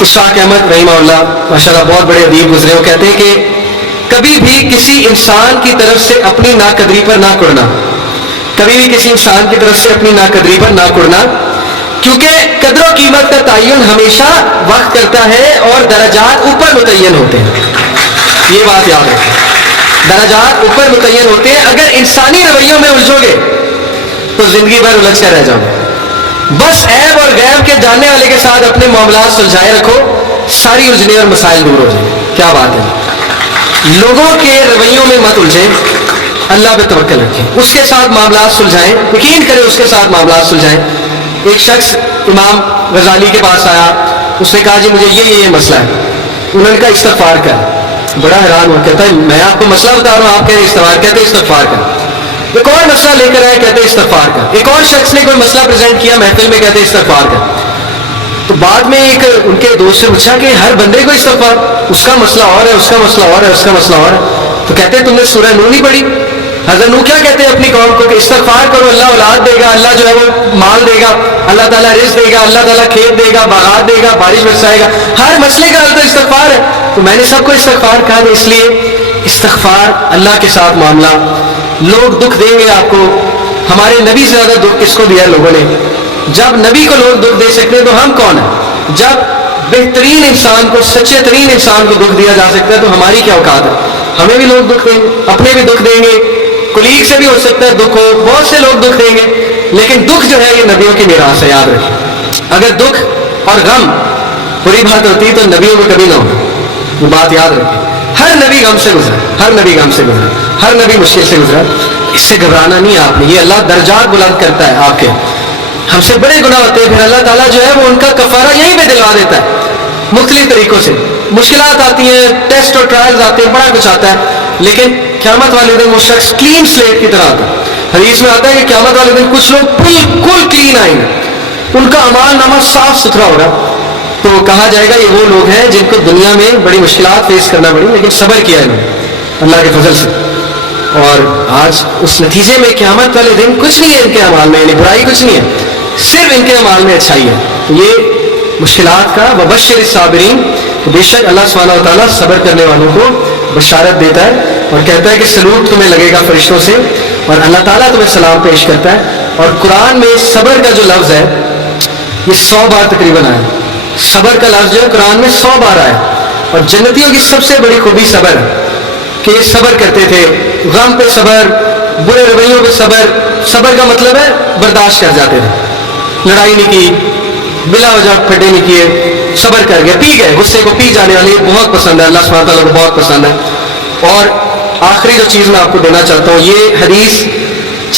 اشفاق احمد رحمہ اللہ ماشاءاللہ بہت بڑے ادیب گزرے، وہ کہتے ہیں کہ کبھی بھی کسی انسان کی طرف سے اپنی ناقدری پر نہ کڑنا، کبھی بھی کسی انسان کی طرف سے اپنی ناقدری پر نہ کڑنا، کیونکہ قدر و قیمت کا تعین ہمیشہ وقت کرتا ہے اور درجات اوپر متعین ہوتے ہیں. یہ بات یاد رکھیں، درجات اوپر متعین ہوتے ہیں. اگر انسانی رویوں میں الجھو گے تو زندگی بھر الجھ کر رہ جاؤ گے. بس عیب اور غیب کے جاننے والے کے ساتھ اپنے معاملات سلجھائے رکھو، ساری الجھنیں اور مسائل دور ہو جائیں. کیا بات ہے. لوگوں کے رویوں میں مت الجھیں، اللہ پہ توکل رکھیں، اس کے ساتھ معاملات سلجھائیں، یقین کریں اس کے ساتھ معاملات سلجھائیں. ایک شخص امام غزالی کے پاس آیا، اس نے کہا جی مجھے یہ مسئلہ ہے. انہوں نے کہا استغفار کر. بڑا حیران ہوا، کہتا ہے میں آپ کو مسئلہ بتا رہا ہوں، آپ کہہ رہے استغفار، کہتے استغفار کر. ایک اور مسئلہ لے کر آئے، کہتے استغفار کر. ایک اور شخص نے کوئی مسئلہ پریزنٹ کیا محفل میں، کہتے استغفار کر. تو بعد میں ایک ان کے دوست سے پوچھا کہ ہر بندے کو استغفار، اس کا مسئلہ اور ہے، اس کا مسئلہ اور ہے، اس کا مسئلہ اور ہے. تو کہتے ہیں تم نے سورہ نور نہیں پڑھی؟ حضرت نوح کیا کہتے ہیں اپنی قوم کو کہ استغفار کرو، اللہ اولاد دے گا، اللہ جو ہے وہ مال دے گا، اللہ تعالیٰ رزق دے گا، اللہ تعالیٰ کھیت دے گا، باغات دے گا، بارش برسائے گا. ہر مسئلے کا حل تو استغفار ہے. تو میں نے سب کو استغفار کہا ہے، اس لیے استغفار، اللہ کے ساتھ معاملہ. لوگ دکھ دیں گے آپ کو. ہمارے نبی سے زیادہ دکھ کس کو دیا لوگوں نے؟ جب نبی کو لوگ دکھ دے سکتے ہیں تو ہم کون ہیں؟ جب بہترین انسان کو، سچے ترین انسان کو دکھ دیا جا سکتا ہے تو ہماری کیا اوقات ہے؟ ہمیں بھی لوگ دکھ دیں گے، اپنے بھی دکھ دیں گے، کلیگ سے بھی ہو سکتا ہے دکھ ہو، بہت سے لوگ دکھ دیں گے. لیکن دکھ جو ہے یہ نبیوں کی میراث ہے، یاد رکھیں. اگر دکھ اور غم بری بات ہوتی تو نبیوں کو کبھی نہ ہوتا. یہ بات یاد رکھیں. ہر نبی غم سے گزرا، ہر نبی غم سے گزرا، ہر نبی مشکل سے گزرا. اس سے گھبرانا نہیں آپ نے. یہ اللہ درجات بلند کرتا ہے آپ کے. ہم سے بڑے گناہ ہوتے ہیں، پھر اللہ تعالیٰ جو ہے وہ ان کا کفارہ یہیں پہ دلوا دیتا ہے مختلف طریقوں سے. مشکلات آتی ہیں، ٹیسٹ اور ٹرائلز آتے ہیں، بڑا کچھ آتا ہے، لیکن قیامت والے دن وہ شخص کلین سلیٹ کی طرح آتا ہے. حدیث میں آتا ہے کہ قیامت والے دن کچھ لوگ بالکل کلین آئیں گے، ان کا اعمال نامہ صاف ستھرا ہوگا. تو کہا جائے گا یہ وہ لوگ ہیں جن کو دنیا میں بڑی مشکلات فیس کرنا پڑی لیکن صبر کیا ہے اللہ کے فضل سے. اور آج اس نتیجے میں قیامت والے دن کچھ نہیں ہے ان کے اعمال میں، یعنی برائی کچھ نہیں ہے، صرف ان کے اعمال میں اچھائی ہے. یہ مشکلات کا وبشر الصابرین، بے شک اللہ سبحانہ و تعالیٰ صبر کرنے والوں کو بشارت دیتا ہے اور کہتا ہے کہ سلوٹ تمہیں لگے گا فرشتوں سے، اور اللہ تعالیٰ تمہیں سلام پیش کرتا ہے. اور قرآن میں صبر کا جو لفظ ہے یہ 100 بار تقریباً آیا. صبر کا لفظ جو ہے قرآن میں 100 بار آیا. اور جنتیوں کی سب سے بڑی خوبی صبر ہے کہ یہ صبر کرتے تھے، غم پہ صبر، برے رویوں پہ صبر. صبر کا مطلب ہے برداشت کر جاتے تھے، لڑائی نہیں کی، بلا وجہ پھٹے نہیں کیے، صبر کر گئے، پی گئے. غصے کو پی جانے والی بہت پسند ہے، اللہ سبحانہ تعالیٰ کو بہت پسند ہے. اور آخری جو چیز میں آپ کو دینا چاہتا ہوں، یہ حدیث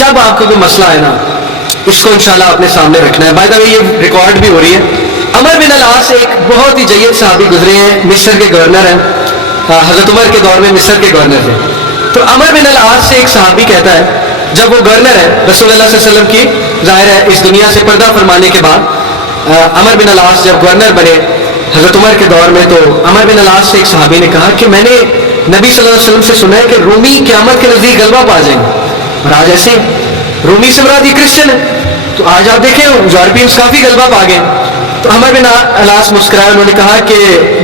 جب آپ کو کوئی مسئلہ ہے نا اس کو انشاءاللہ اپنے سامنے رکھنا ہے. بائی دا وے یہ ریکارڈ بھی ہو رہی ہے. عمر بن العاص ایک بہت ہی جید صحابی گزرے ہیں، مصر کے گورنر ہیں، حضرت عمر کے دور میں مصر کے گورنر تھے. تو عمر بن العاص سے ایک صحابی کہتا ہے، جب وہ گورنر ہے رسول اللہ صلی اللہ علیہ وسلم کی ظاہر ہے اس دنیا سے پردہ فرمانے کے بعد عمر بن العاص جب گورنر بنے حضرت عمر کے دور میں، تو عمر بن العاص سے ایک صحابی نے کہا کہ میں نے نبی صلی اللہ علیہ وسلم سے سنا ہے کہ رومی قیامت کے نزدیک غلبہ پا جائیں گے. اور آج ایسے رومی سے مراد یہ کرسچن ہے، تو آج آپ دیکھیں یورپینس کافی غلبہ پا گئے. تو عمر بن العاص مسکرائے، انہوں نے کہا کہ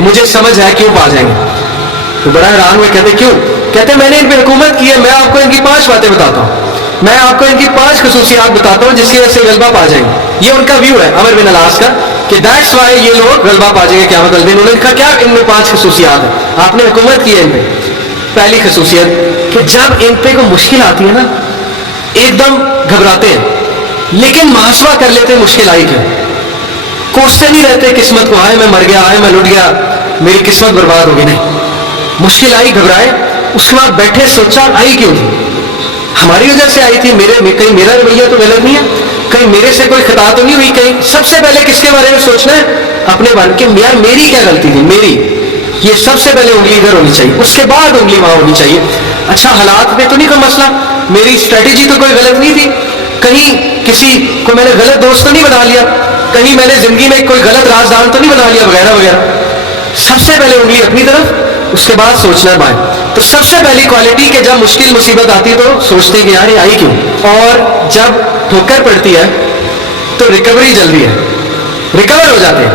مجھے سمجھ ہے کیوں پا جائیں گے. تو بڑا حیران ہوئے، کہتے کیوں؟ کہتے میں نے ان پہ حکومت کی ہے، میں آپ کو ان کی 5 باتیں بتاتا ہوں، میں آپ کو ان کی 5 خصوصیات بتاتا ہوں جس کی وجہ سے غلبہ پا جائیں گے. یہ ان کا ویو ہے عمر بن العاص کا کہ دیٹس وائی یہ لوگ غلبہ پا جائیں گے قیامت والے دن. انہوں نے کہا کیا ان میں 5 خصوصیات ہیں؟ آپ نے حکومت کی ہے ان پہ. پہلی خصوصیت کہ جب ان پہ کوئی مشکل آتی ہے نا ایک دم گھبراتے ہیں لیکن محاسبہ کر لیتے ہیں مشکل آئی کیوں. کوستے نہیں رہتے قسمت کو، آئے میں مر گیا، آئے میں لٹ گیا، میری قسمت برباد ہوگی. نہیں، مشکل آئی گھبرائے، اس کے بعد بیٹھے سوچا آئی کیوں تھی، ہماری وجہ سے آئی تھی، کہیں میرا رویہ تو غلط نہیں ہے، کہیں میرے سے کوئی خطا تو نہیں ہوئی. کہیں سب سے پہلے کس کے بارے میں سوچنا ہے؟ اپنے بارے میں کہ یار میری کیا غلطی تھی، میری. یہ سب سے پہلے انگلی ادھر ہونی چاہیے، اس کے بعد انگلی وہاں ہونی چاہیے. اچھا حالات میں تو نہیں کوئی مسئلہ، میری اسٹریٹجی تو کوئی غلط نہیں تھی، کہیں کسی کو میں نے غلط دوست تو نہیں بنا لیا، کہیں میں نے زندگی میں کوئی غلط رازدان تو نہیں بنا لیا، وغیرہ وغیرہ. سب سے پہلے انگلی اپنی طرف، اس کے بعد سوچنا ہے بائیں. تو سب سے پہلی کوالٹی کہ جب مشکل مصیبت آتی تو سوچتے کہ یار یہ آئی کیوں. اور جب ٹھوکر پڑتی ہے تو ریکوری جلدی ہے، ریکور ہو جاتے ہیں.